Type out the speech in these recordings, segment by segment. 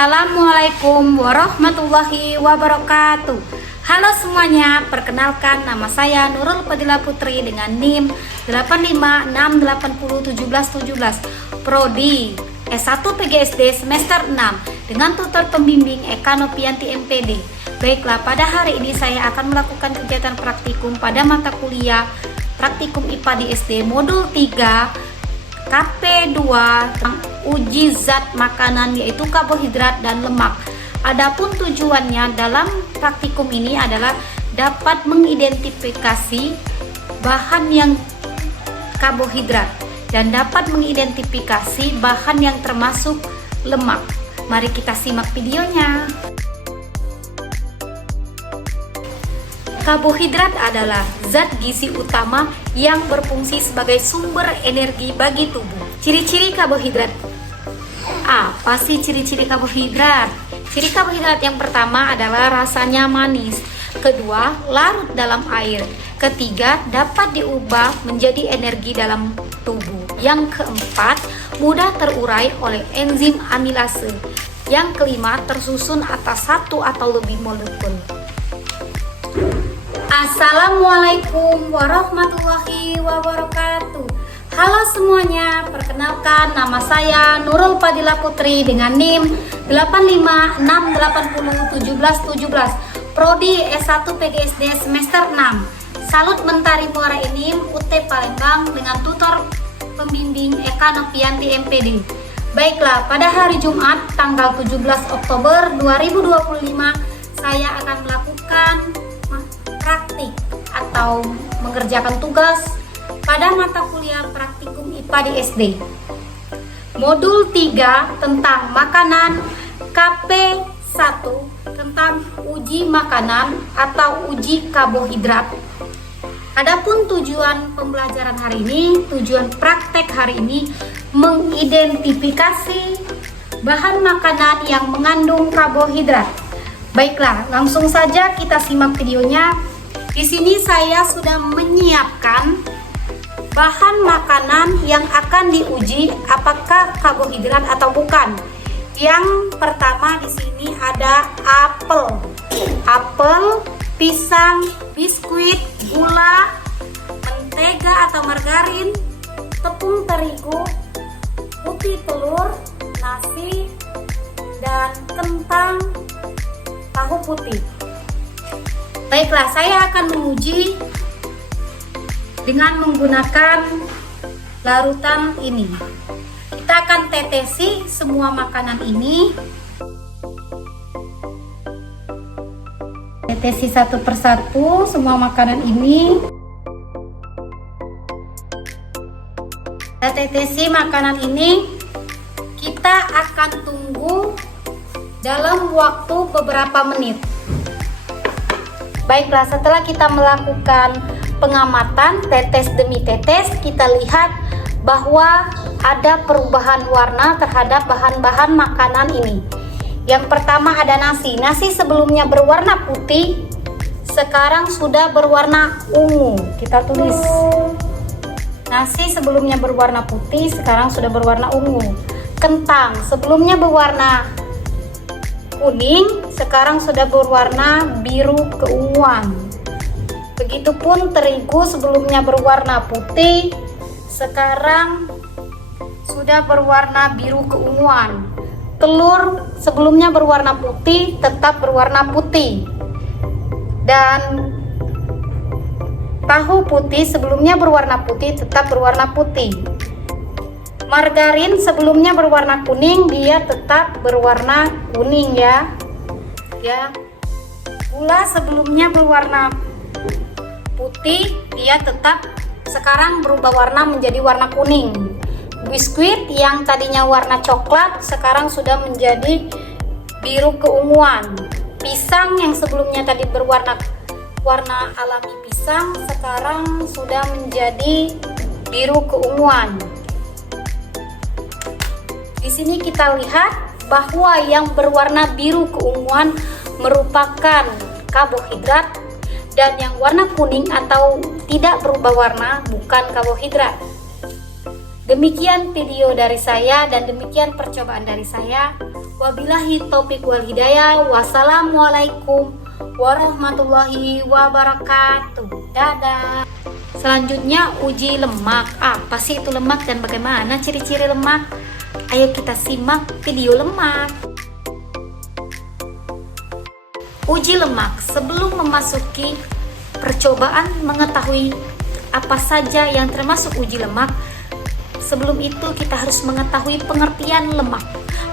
Assalamualaikum warahmatullahi wabarakatuh. Halo semuanya, perkenalkan nama saya Nurul Fadila Putri dengan NIM 856801717, Prodi S1 PGSD semester 6 dengan tutor pembimbing Eka Nopianti MPD. Baiklah, pada hari ini saya akan melakukan kegiatan praktikum pada mata kuliah Praktikum IPA di SD Modul 3 KP2 uji zat makanan yaitu karbohidrat dan lemak. Adapun tujuannya dalam praktikum ini adalah dapat mengidentifikasi bahan yang karbohidrat dan dapat mengidentifikasi bahan yang termasuk lemak. Mari kita simak videonya. Karbohidrat adalah zat gizi utama yang berfungsi sebagai sumber energi bagi tubuh. Ciri-ciri karbohidrat. Apa sih ciri-ciri karbohidrat? Ciri karbohidrat yang pertama adalah rasanya manis. Kedua, larut dalam air. Ketiga, dapat diubah menjadi energi dalam tubuh. Yang keempat, mudah terurai oleh enzim amilase. Yang kelima, tersusun atas satu atau lebih molekul. Assalamualaikum warahmatullahi wabarakatuh. Halo semuanya, perkenalkan nama saya Nurul Fadila Putri dengan NIM 856801717, Prodi S1 PGSD semester 6. Salut Mentari Muara Enim UT Palembang dengan tutor pembimbing Eka Nopianti MPD. Baiklah, pada hari Jumat tanggal 17 Oktober 2025 saya akan melakukan praktik atau mengerjakan tugas pada mata kuliah praktikum IPA di SD. Modul 3 tentang makanan, KP1 tentang uji makanan atau uji karbohidrat. Adapun tujuan pembelajaran hari ini, tujuan praktek hari ini mengidentifikasi bahan makanan yang mengandung karbohidrat. Baiklah, langsung saja kita simak videonya. Di sini saya sudah menyiapkan bahan makanan yang akan diuji apakah karbohidrat atau bukan. Yang pertama di sini ada apel, pisang, biskuit, gula, mentega atau margarin, tepung terigu, putih telur, nasi, dan kentang, tahu putih. Baiklah, saya akan menguji dengan menggunakan larutan ini. Kita akan tetesi semua makanan ini. Tetesi satu persatu semua makanan ini. Kita tetesi makanan ini. Kita akan tunggu dalam waktu beberapa menit. Baiklah, setelah kita melakukan pengamatan tetes demi tetes, kita lihat bahwa ada perubahan warna terhadap bahan-bahan makanan ini. Yang pertama ada nasi. Nasi sebelumnya berwarna putih, sekarang sudah berwarna ungu. Kita tulis. Nasi sebelumnya berwarna putih, sekarang sudah berwarna ungu. Kentang sebelumnya berwarna kuning, sekarang sudah berwarna biru keunguan. Begitupun terigu sebelumnya berwarna putih, sekarang sudah berwarna biru keunguan. Telur sebelumnya berwarna putih, tetap berwarna putih. Dan tahu putih sebelumnya berwarna putih, tetap berwarna putih. Margarin sebelumnya berwarna kuning, dia tetap berwarna kuning ya. Gula sebelumnya berwarna putih, dia tetap sekarang berubah warna menjadi warna kuning. Biskuit yang tadinya warna coklat sekarang sudah menjadi biru keunguan. Pisang yang sebelumnya tadi berwarna alami pisang sekarang sudah menjadi biru keunguan. Di sini kita lihat bahwa yang berwarna biru keunguan merupakan karbohidrat dan yang warna kuning atau tidak berubah warna bukan karbohidrat. Demikian video dari saya dan demikian percobaan dari saya. Wabillahi taufiq wal hidayah. Wassalamualaikum warahmatullahi wabarakatuh. Dadah. Selanjutnya uji lemak. Apa sih itu lemak dan bagaimana ciri-ciri lemak? Ayo kita simak video lemak. Uji lemak. Sebelum memasuki percobaan mengetahui apa saja yang termasuk uji lemak, sebelum itu kita harus mengetahui pengertian lemak.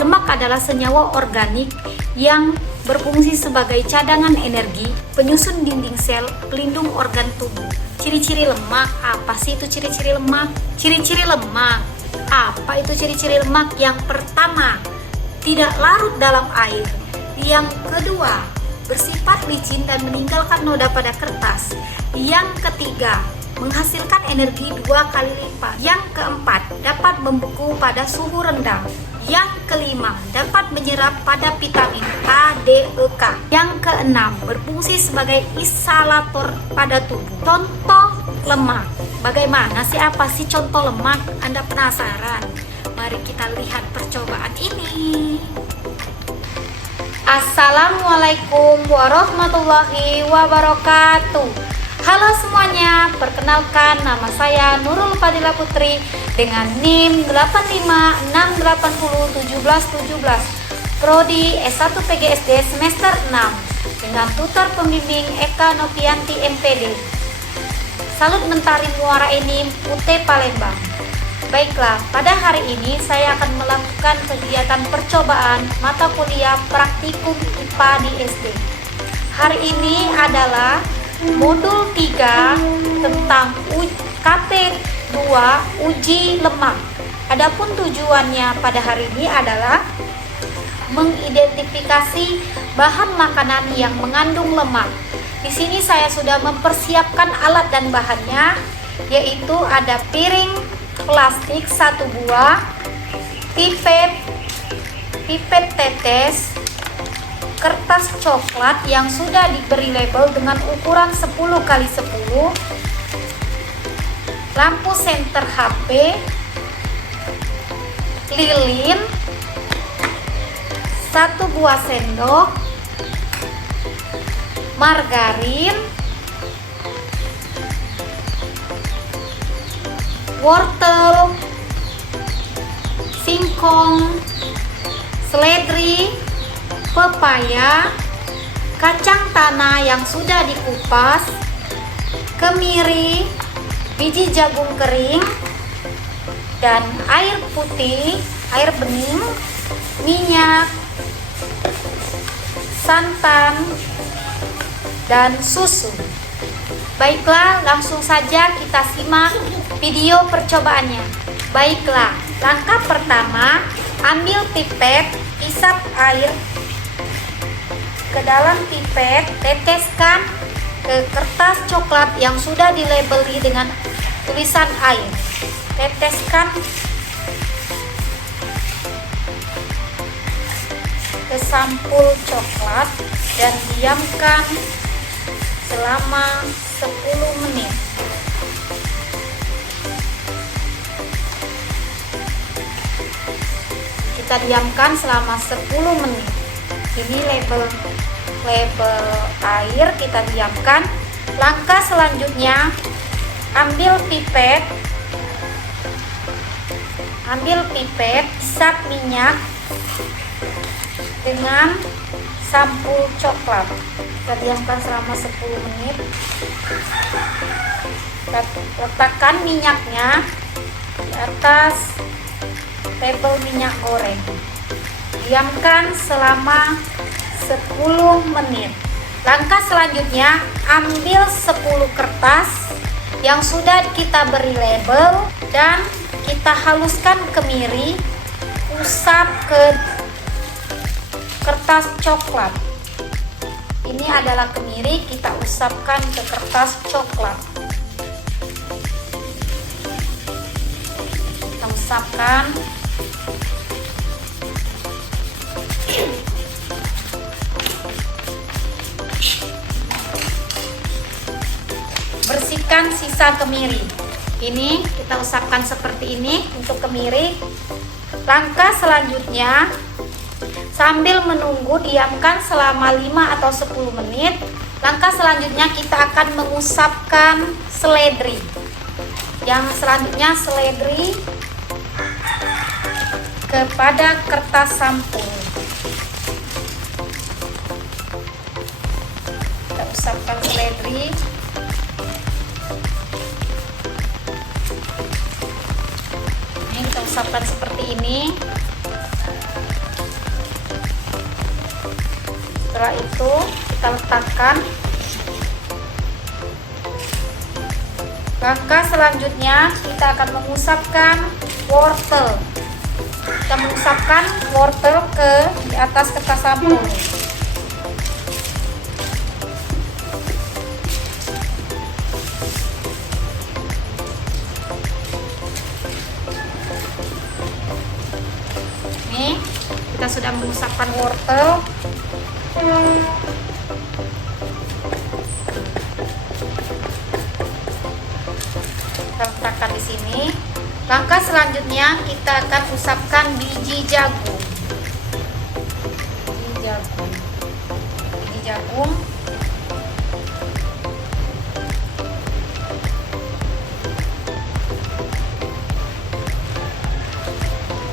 Lemak adalah senyawa organik yang berfungsi sebagai cadangan energi, penyusun dinding sel, pelindung organ tubuh. Ciri-ciri lemak, apa sih itu ciri-ciri lemak? Ciri-ciri lemak, apa itu ciri-ciri lemak? Yang pertama, tidak larut dalam air. Yang kedua, bersifat licin dan meninggalkan noda pada kertas. Yang ketiga, menghasilkan energi 2 kali lipat. Yang keempat, dapat membeku pada suhu rendah. Yang kelima, dapat menyerap pada vitamin A, D, E, K. Yang keenam, berfungsi sebagai isolator pada tubuh. Contoh lemak. Bagaimana sih, apa sih contoh lemak? Anda penasaran? Mari kita lihat percobaan ini. Assalamualaikum warahmatullahi wabarakatuh. Halo semuanya, perkenalkan nama saya Nurul Fadilah Putri dengan NIM 8568071717, Prodi S1 PGSD semester 6 dengan tutor pembimbing Eka Novianti MPD. Salut Mentari Muara Enim UT Palembang. Baiklah, pada hari ini saya akan melakukan kegiatan percobaan mata kuliah praktikum IPA di SD. Hari ini adalah modul 3 tentang KP2 uji lemak. Adapun tujuannya pada hari ini adalah mengidentifikasi bahan makanan yang mengandung lemak. Di sini saya sudah mempersiapkan alat dan bahannya, yaitu ada piring plastik 1 buah, pipet tetes, kertas coklat yang sudah diberi label dengan ukuran 10x10, lampu senter HP, lilin, 1 buah sendok, margarin, wortel, singkong, seledri, pepaya, kacang tanah yang sudah dikupas, kemiri, biji jagung kering, dan air putih, air bening, minyak, santan, dan susu. Baiklah, langsung saja kita simak video percobaannya. Baiklah, langkah pertama, ambil pipet, isap air ke dalam pipet, teteskan ke kertas coklat yang sudah dilabeli dengan tulisan air. Teteskan ke sampul coklat dan diamkan selama 10 menit. Kita diamkan selama 10 menit. Ini label air, kita diamkan. Langkah selanjutnya, ambil pipet, isap minyak dengan sampul coklat. Kita diamkan selama 10 menit. Kita letakkan minyaknya di atas tabel minyak goreng. Diamkan selama 10 menit. Langkah selanjutnya, ambil 10 kertas yang sudah kita beri label dan kita haluskan kemiri, usap ke kertas coklat. Ini adalah kemiri, kita usapkan ke kertas coklat. Kita usapkan. Bersihkan sisa kemiri. Ini kita usapkan seperti ini untuk kemiri. Langkah selanjutnya, sambil menunggu diamkan selama 5 atau 10 menit. Langkah selanjutnya kita akan mengusapkan seledri. Yang selanjutnya seledri kepada kertas sampul. Kita usapkan seledri. Ini kita usapkan seperti ini. Setelah itu kita letakkan. Langkah selanjutnya kita akan mengusapkan wortel. Kita mengusapkan wortel di atas kertas sampul. Ini kita sudah mengusapkan wortel. Kita letakkan di sini. Langkah selanjutnya kita akan usapkan biji jagung. Biji jagung.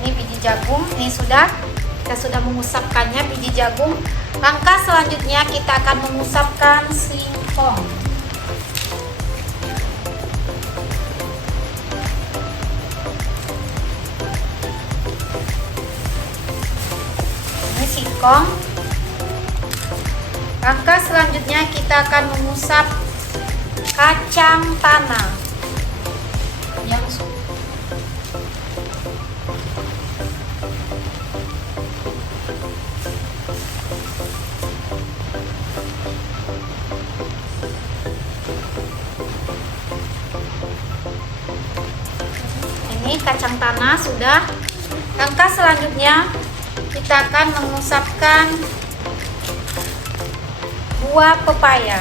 Ini biji jagung. Ini kita sudah mengusapkannya biji jagung. Langkah selanjutnya kita akan mengusapkan singkong. Ini singkong. Langkah selanjutnya kita akan mengusap kacang tanah. Ini kacang tanah sudah. Langkah selanjutnya kita akan mengusapkan buah pepaya.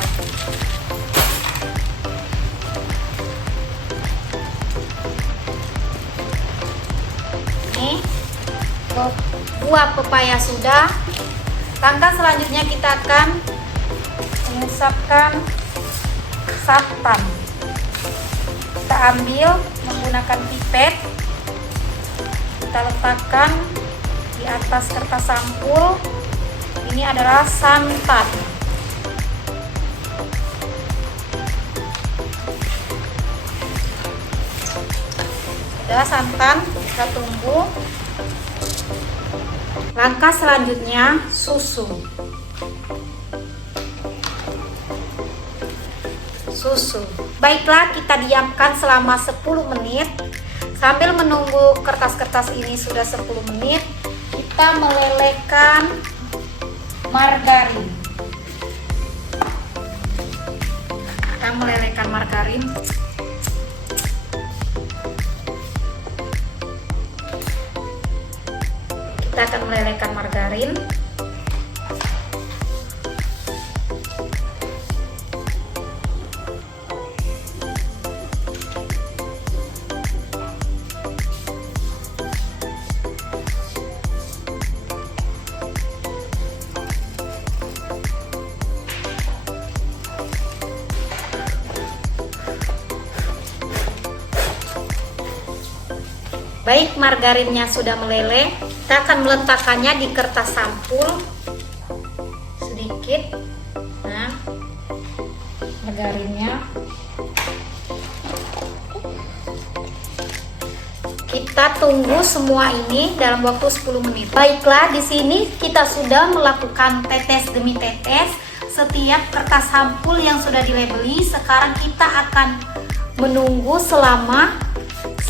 Ini buah pepaya sudah. Langkah selanjutnya kita akan mengusapkan santan. Kita ambil menggunakan pipet, kita letakkan di atas kertas sampul. Ini adalah santan. Sudah santan, kita tunggu. Langkah selanjutnya susu. Baiklah, kita diamkan selama 10 menit. Sambil menunggu kertas-kertas ini sudah 10 menit, kita melelehkan margarin. Kita akan melelehkan margarin. Baik, margarinnya sudah meleleh, kita akan meletakkannya di kertas sampul sedikit. Nah, margarinnya kita tunggu semua ini dalam waktu 10 menit. Baiklah, di sini kita sudah melakukan tetes demi tetes setiap kertas sampul yang sudah dilabeli. Sekarang kita akan menunggu selama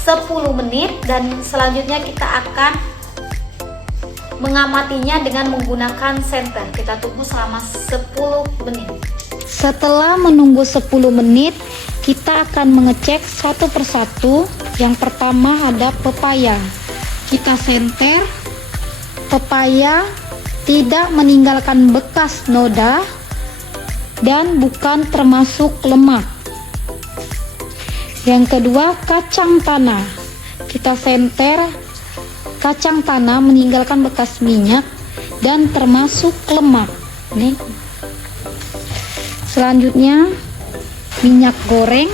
10 menit dan selanjutnya kita akan mengamatinya dengan menggunakan senter. Kita tunggu selama 10 menit. Setelah menunggu 10 menit, kita akan mengecek satu persatu. Yang pertama ada pepaya. Kita senter. Pepaya tidak meninggalkan bekas noda dan bukan termasuk lemak. Yang kedua, kacang tanah. Kita senter kacang tanah meninggalkan bekas minyak dan termasuk lemak. Nih. Selanjutnya, minyak goreng.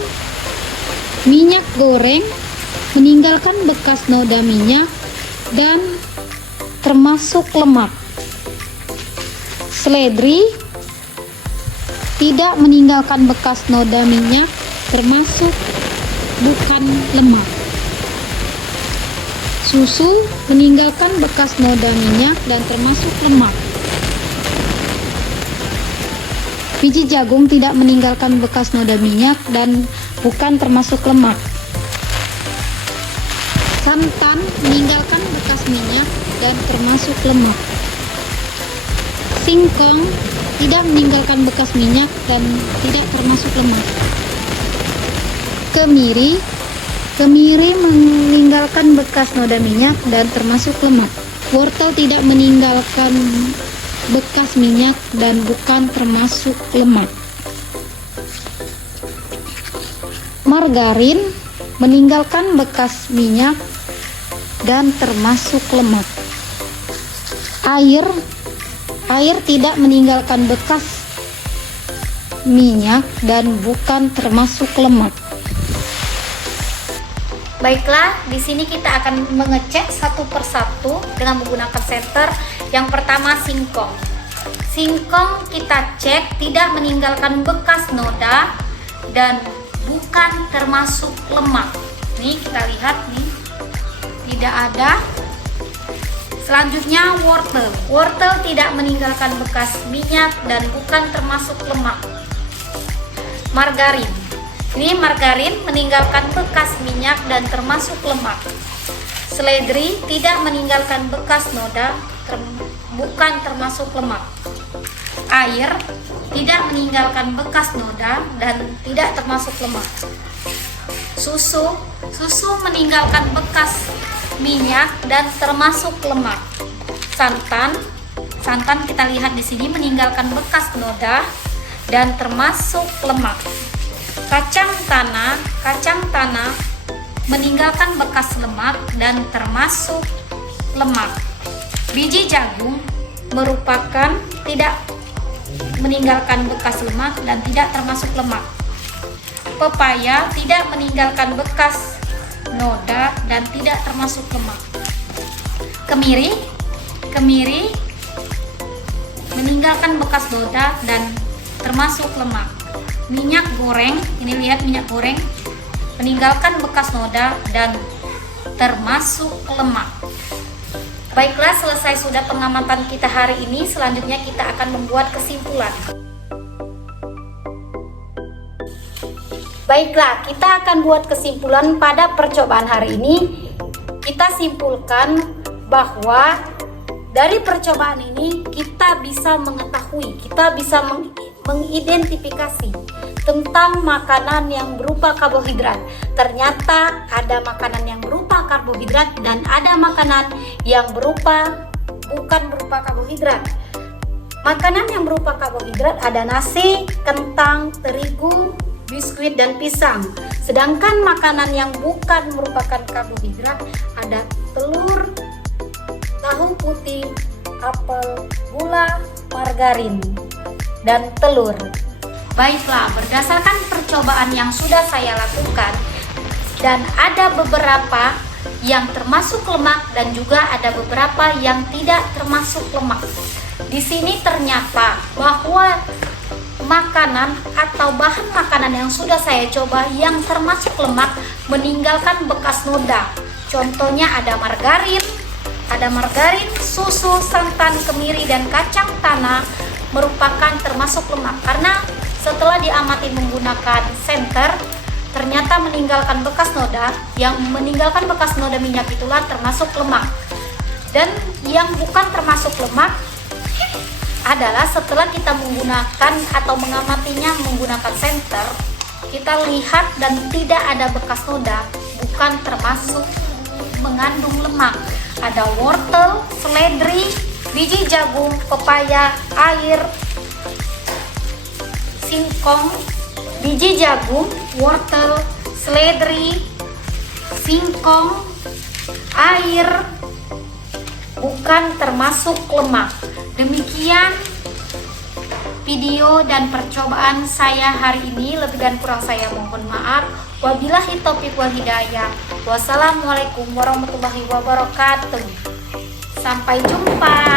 Minyak goreng meninggalkan bekas noda minyak dan termasuk lemak. Seledri tidak meninggalkan bekas noda minyak, termasuk bukan lemak. Susu meninggalkan bekas noda minyak dan termasuk lemak. Biji jagung tidak meninggalkan bekas noda minyak dan bukan termasuk lemak. Santan meninggalkan bekas minyak dan termasuk lemak. Singkong tidak meninggalkan bekas minyak dan tidak termasuk lemak. Kemiri meninggalkan bekas noda minyak dan termasuk lemak. Wortel tidak meninggalkan bekas minyak dan bukan termasuk lemak. Margarin meninggalkan bekas minyak dan termasuk lemak. Air tidak meninggalkan bekas minyak dan bukan termasuk lemak. Baiklah, di sini kita akan mengecek satu persatu dengan menggunakan senter. Yang pertama, singkong. Singkong kita cek tidak meninggalkan bekas noda dan bukan termasuk lemak. Nih kita lihat nih, tidak ada. Selanjutnya, wortel. Wortel tidak meninggalkan bekas minyak dan bukan termasuk lemak. Margarin. Ini margarin meninggalkan bekas minyak dan termasuk lemak. Seledri tidak meninggalkan bekas noda, bukan termasuk lemak. Air tidak meninggalkan bekas noda dan tidak termasuk lemak. Susu meninggalkan bekas minyak dan termasuk lemak. Santan kita lihat di sini meninggalkan bekas noda dan termasuk lemak. Kacang tanah meninggalkan bekas lemak dan termasuk lemak. Biji jagung merupakan tidak meninggalkan bekas lemak dan tidak termasuk lemak. Pepaya tidak meninggalkan bekas noda dan tidak termasuk lemak. Kemiri meninggalkan bekas noda dan termasuk lemak. Minyak goreng, ini lihat minyak goreng meninggalkan bekas noda dan termasuk lemak. Baiklah, selesai sudah pengamatan kita hari ini. Selanjutnya kita akan membuat kesimpulan. Baiklah, kita akan buat kesimpulan pada percobaan hari ini. Kita simpulkan bahwa dari percobaan ini kita bisa mengetahui, kita bisa mengidentifikasi tentang makanan yang berupa karbohidrat. Ternyata ada makanan yang berupa karbohidrat dan ada makanan yang bukan berupa karbohidrat. Makanan yang berupa karbohidrat ada nasi, kentang, terigu, biskuit, dan pisang. Sedangkan makanan yang bukan merupakan karbohidrat ada telur, tahu putih, apel, gula, margarin, dan telur. Baiklah, berdasarkan percobaan yang sudah saya lakukan dan ada beberapa yang termasuk lemak dan juga ada beberapa yang tidak termasuk lemak. Di sini ternyata bahwa makanan atau bahan makanan yang sudah saya coba yang termasuk lemak meninggalkan bekas noda. Contohnya ada margarin, susu, santan, kemiri, dan kacang tanah merupakan termasuk lemak karena setelah diamati menggunakan senter ternyata meninggalkan bekas noda. Yang meninggalkan bekas noda minyak itulah termasuk lemak. Dan yang bukan termasuk lemak adalah setelah kita menggunakan atau mengamatinya menggunakan senter, kita lihat dan tidak ada bekas noda, bukan termasuk mengandung lemak. Ada wortel, seledri, biji jagung, pepaya, air, singkong, biji jagung, wortel, seledri, singkong, air, bukan termasuk lemak. Demikian video dan percobaan saya hari ini. Lebih dan kurang saya mohon maaf. Wabillahi taufiq wal hidayah. Wassalamualaikum warahmatullahi wabarakatuh. Sampai jumpa.